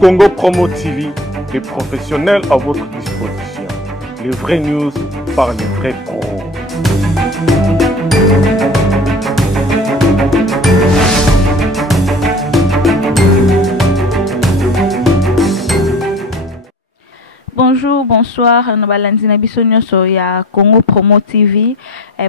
Congo Promo TV, les professionnels à votre disposition. Les vraies news par les vrais pros. Bonjour, bonsoir. Nous balandina biso nyoso ya Congo Promo TV.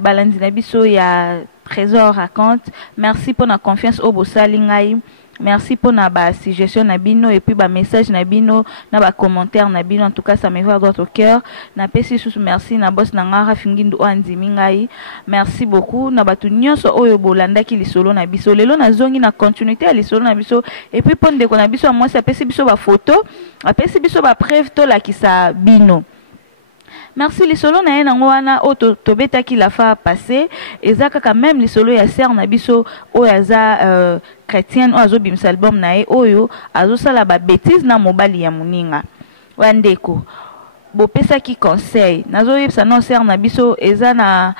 Balandina biso ya Trésor raconte. Merci pour la confiance au bossali ngai. Merci pour la suggestion nabino et puis ba message nabino, na ba commentaire nabino. En tout cas, ça me va droit au cœur. Na pesi sous merci na boss na ngara fingindu andimi ngai. Merci beaucoup. Na batu nyoso oyo bolanda ki lisolo na biso. Lelo na zongi na continuité à lisolo na biso. Et puis pour ndeko na biso moi ça pesi biso ba photo, apesi biso ba preuve to la ki sa bino. Merci les solos na yenango wana o tobeta ki la fa passer ezaka quand même les solos ya ser na biso o yaza chrétienne o azo bimsa album na e oyo azo sala ba bêtise na mobali ya muninga wandeko bo pesa ki conseil nazo yebisa non ser na biso eza na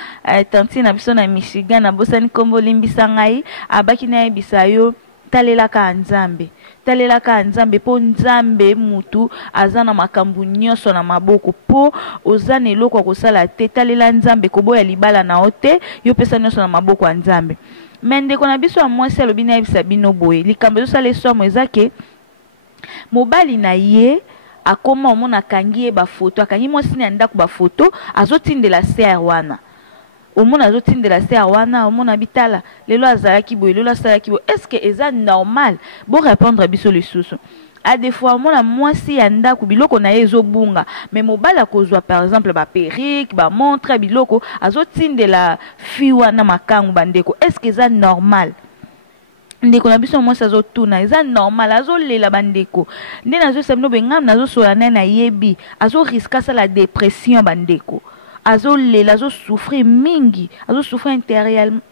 tanti na biso na Michigan na bosani kombo limbisa ngai abaki na yebisa yo talelaka nzambe po nzambe mutu azana makambu nyonso na maboko po ozana eloko ya kosala te talela nzambe koboya libala na ote yo pesa nyonso na maboko ya nzambe mendeko na biso ya mwasi alobi na yebisa bino boye likambo ezosala esomo eza ke mobali na ye akoma omona akangi ye bafoto akangi mwasi na ndako bafoto azotindela ser wana omona azotindela ser wana omona bitala lelo azalaki boye lelo asalaki boye est-ce que eza normal bo répondre biso lisusu a des fois omona mwasi ya ndako biloko na ye ezobunga mais mobali akozwa par exemple ba perruque ba montre biloko azotindela fi wana makangu bandeko est-ce que eza normal ndeko na biso mwasi azotuna eza normal azolela bandeko nde nazosabino bengam nazosola naye na yebi azoriska sala dépression bandeko azolela azosouffrir mingi azosouffrir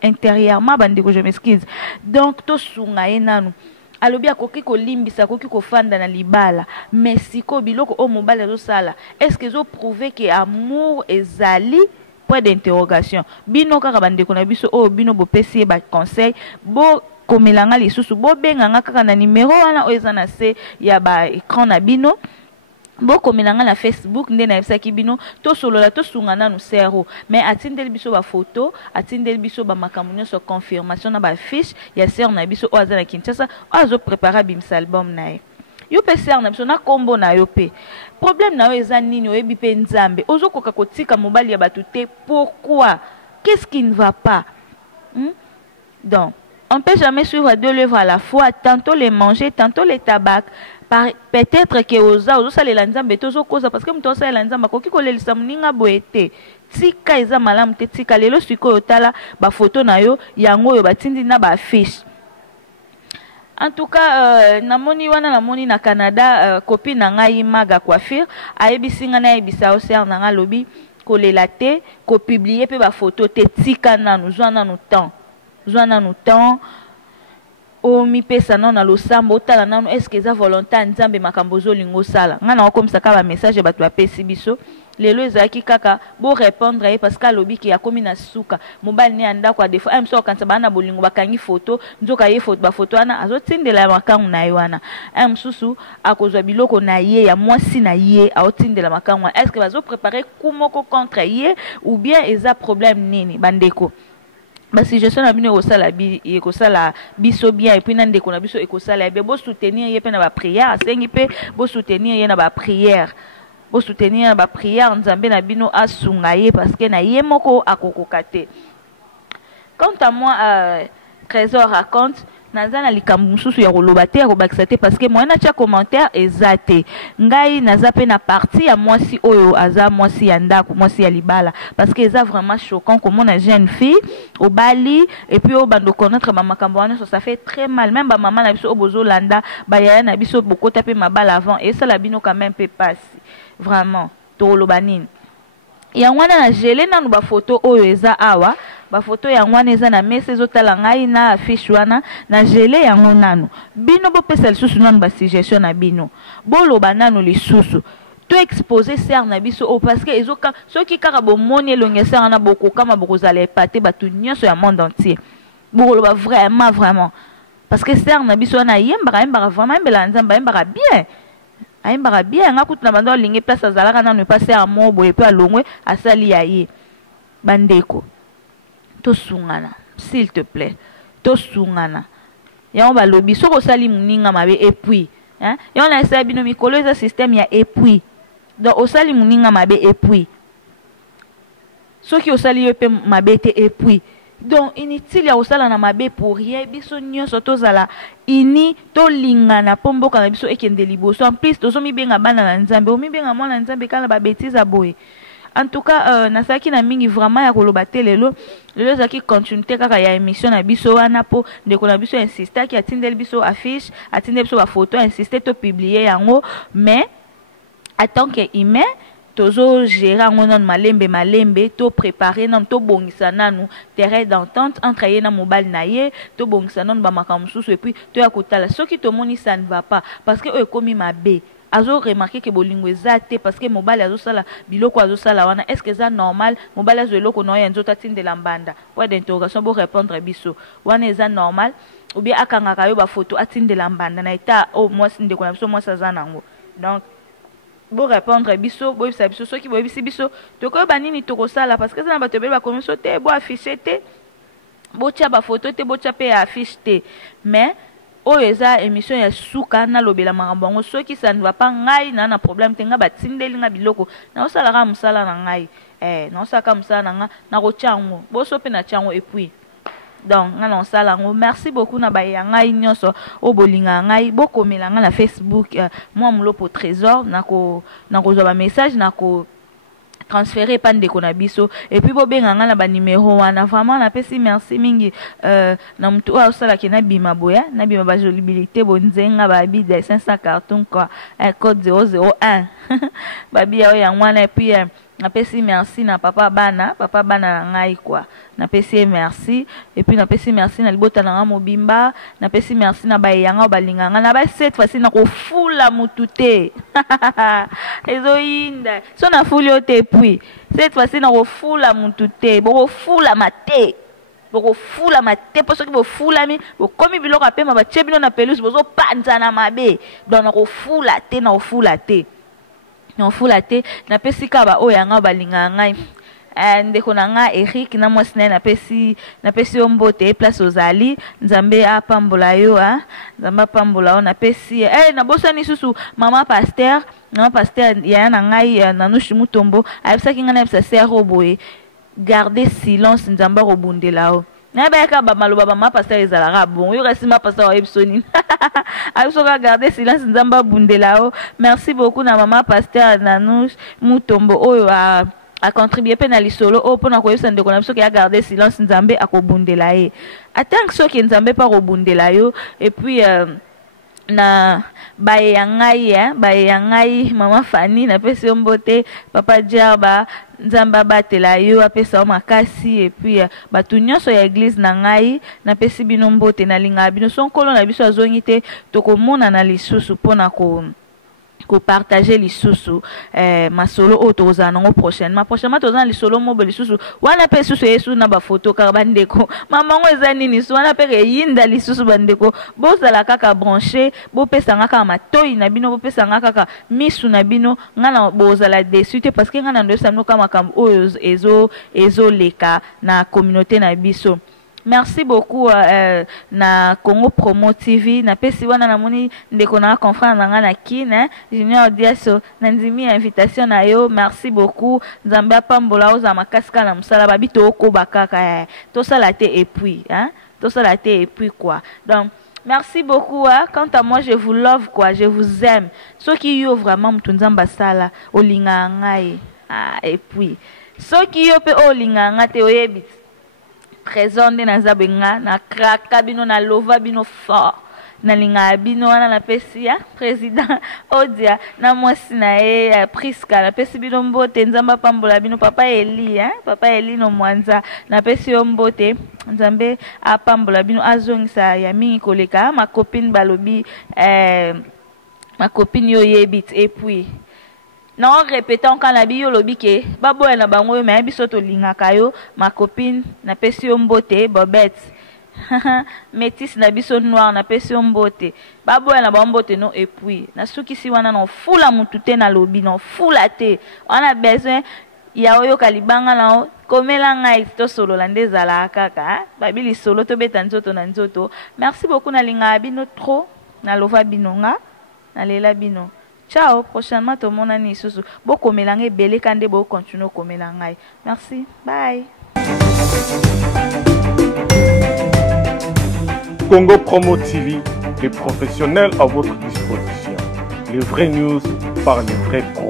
intérieurement bandeko je m'excuse donc tosunga ye nanu alobi akoki kolimbisa akoki kofanda na libala mais siko biloko o mobali azosala est-ce que ezoprouve que amour ezali point d'interrogation bino kaka bandeko na biso oyo bino bopesi ye baconseil bo komelanga lisusu bobenganga kaka na numero wana oyo eza na se ya baécran na bino boko minanga na Facebook nde na yebisaki bino to solola to sunga nanu sero mais atindeli biso ba photo atindeli biso ba makambo nyonso confirmation na ba fiche ya ser na biso oza na Kinshasa azo préparer bimsa album na ye yo pe ser na biso na kombo na yo pe problème na yo eza nini oyebi pe nzambe ozokoka kotika mobali ya batu te pourquoi qu'est-ce qui ne va pas donc on peut jamais suivre deux lèvres à la fois tantôt les manger tantôt les tabac peut-être que ozo salela nzambe tozo koza parce que mto salela nzamba koki kolelisa muninga boete tika eza malamu te tika lelo sikoyo tala ba photo na yo yango yo batindi na ba fiche en tout cas namoni wana namoni na Canada copine na ngai Maga Coiffure ayebisinga na yebisa o ser na nga lobi kolela te ko publier pe ba photo te tika nanu zwana nu temps o mi pesa na losambo otala nanu est-ce que eza volonté nzambe makambo zolingo sala ngana okomisa ka ba message bato apesi biso lelo ezaki kaka bo répondre ye parce que alobi ki akomi na suka mobali ne anda kwa defo am so kanisa bana bolingo bakangi photo nzoka ye photo ba photo wana azotindela makangu na ye wana am susu akozwa biloko na ye ya mwasi na ye aotindela makangu est-ce que bazo préparer kumoko contre ye ou bien eza problème nini bandeko basi je suis na bino ekosala biso bien et puis na ndeko na biso ekosala bien bo soutenir ye pe na ba prière asengi pe bo soutenir ye na ba prière bo soutenir na ba prière nzambe na bino asunga ye parce que na ye moko akokoka te. Quant à moi Trésor raconte naza na likambo mususu ya koloba te ya kobakisa te parce que moi na tia commentaire ezate ngai naza pe na partie ya mwasi oyo aza mwasi ya ndako mwasi ya libala parce que eza vraiment choquant comme on a jeune fille au Bali et puis au bando connaître ba makambo wana ça fait très mal même ba maman na biso obozo landa ba yaya na biso bokota pe mabala avant et ça la bino quand même peut passer vraiment to loba nini ya ngwana na gelé nanu ba photo oyo eza awa ba photo ya ngwana eza na messe ezotala ngai na affiche wana na gelé yango nanu bino bo pesa lisusu nanu ba suggestion na bino boloba nanu lisusu to exposer ser na biso o parce que ezoka soki kaka bomoni elonge ser na boko kama bokozala epate batu nyonso ya monde entier boloba vraiment parce que ser na biso na yembaka vraiment yembela nzambe yembaka bien ayembaka bien nga kutu na bando lingi place azalaka nanu pas ser mo boye pe alongwe asali ya ye bandeko tosungana s'il te plaît tosungana yango balobi soko osali moninga mabe epui yango na esa bino mikolo eza système ya epui donc osali moninga mabe epui soki osali yo pe mabe te epui donc inutile ya kosala na mabe pour rien biso nyonso tozala ini tolingana mpo mboka na biso ekende liboso en plus tozomibenga bana na nzambe omibenga mwana na nzambe kala babétise aboye en tout cas nasalaki na mingi vraiment ya koloba te lelo ezalaki continuité kaka ya émission na biso wana mpo ndeko na biso insistaki atindeli biso affiche atindeli biso bafoto insiste topublie yango mais en tant que humain tozo gérer yango nanu malembe to préparer nanu tobongisa nanu terrain d'entente entre ye na mobali na ye tobongisa nanu bamakambo mosusu et puis toya kotala soki tomoni ça ne va pas parce que oyo ekomi mabe azo remarquer que bolingo eza te parce que mobali azosala biloko azosala wana est-ce que eza normal mobali azo eloko na ye nzoto atindela mbanda point d'interrogation bo répondre biso wana eza normal ou bien akangaka yo bafoto atindela mbanda na eta o mwasi ndeko na biso mwasi aza nango donc bo répondre biso bo bisa biso soki bo bisi biso tokoyeba nini tokosala parce que eza na bato ebele bakomi so te bo affiche te bo tia bafoto te bo tia pe ya affiche te mais oyo eza émission ya suka nalobela makambo yango soki ça ne va pas ngai na problème te nga batindeli nga biloko naosalaka mosala na ngai naosalaka mosala na nga nakotia yango boso mpe natia yango epuis donc nga naosala yango merci beaucoup na baya ngai nyonso oyo bolinga ngai bokomela nga na Facebook mwa molopo trésor nakozwa bamessage transférer pas ndeko na biso et puis bobenga nga na ba numéro wana vraiment napesi merci mingi na mtu oyo asalaki na bima boya na bima ba jolibilité bonzenga ba bi de 500 carton quoi code 001 ba bi oyo ya mwana et puis napesi merci na papa bana na ngai quoi napesi merci et puis napesi merci na libota na nga mobimba napesi merci na bayanga balinga nga na ba cette fois-ci na kofula mutu te ezoyinda so na fuli ote puis cette fois-ci na kofula mutu te bokofula mate bokofula mate po soki bofulami bokomi biloko apema batie bino na pelouse bozopanza na mabe donc na kofula te nofula te napesi kaba oyo yanga balinga ngai ndeko na nga Eric na mwasi naye napesi yo mbote place ozali nzambe apambola yo nzambe apambola yo napesi nabosani susu mama pasteur ya na ngai nanushi mutombo ayebisaki ngai nayebisa ser oboye garder silence nzambe akobundela yo nayebaka bamaloba bama pasteur ezalaka bon yo kasi ma pasteur oyebiso nini abisoka garder silence nzambe abundela yo merci beaucoup na mama pasteur nanushi mutombo oyo a contribuer pe na lisolo o pona koyebisa ndeko na biso ke ya garder silence nzambe akobundela ye atank soki nzambe pa kobundela yo et puis na baye ya ngai mama Fanny napesi yo mbote papa Diaba nzambe abatela yo apesa yo makasi et puis bato nyonso ya église na ngai napesi bino mbote nalinga bino so nkolo na biso azongi te tokomona na lisusu mpona partager lisusu masolo oyo tokozala nango prochainement toza na lisolo mobo lisusu wana mpe lisusu yesu na bafoto kaka bandeko mamango eza nini so wana mpe reyinda lisusu bandeko bozala kaka branché bopesanga kaka matoi na bino bopesanga kaka misu na bino nga na bozala desu te parce que nga na ndoyesa bino kaka makambo oyo ezoleka na communauté na biso. Merci beaucoup na Congo Promo TV na pesi wana namoni ndeko na confrère nanga na kine Junior Diaso nanzimi invitation na yo merci beaucoup nzambe apambola oza makaska na musala babito okoba kaka to sala te et puis to sala te et puis quoi donc merci beaucoup quant à moi je vous love quoi je vous aime soki yo vraiment mutu nzamba sala olinga ngai et puis soki yo pe olinga ngate oyebi présent de na zabenga na kraka bino na lova bino fort na linga bino wana na pesi président Odia na mwasi na e Priska na pesi bino mbote nzamba pambola bino papa Eli no mwanza na pesi yo mbote nzambe apambola bino azongisa ya mingi koleka ma copine balobi ma copine yo yebit et puis non répétant quand la bio lobi ke baboya na bango mais biso to lingaka yo ma copine na pesi yo mbote Bobette métis na biso noir na pesi mbote baboya na bambote non et puis na suki si wana no fula mutu te na lobi no fula te wana besoin ya oyo kalibanga na komela ngai to solo la ndezala kaka babili solo to beta nzoto na nzoto. Merci beaucoup na linga bino trop na lova binonga na lela bino. Ciao, prochainement to monani susu boko melange bele kande bo continuer komela ngai. Merci, bye. Congo Promo TV, les professionnels à votre disposition. Les vraies news par les vrais pros.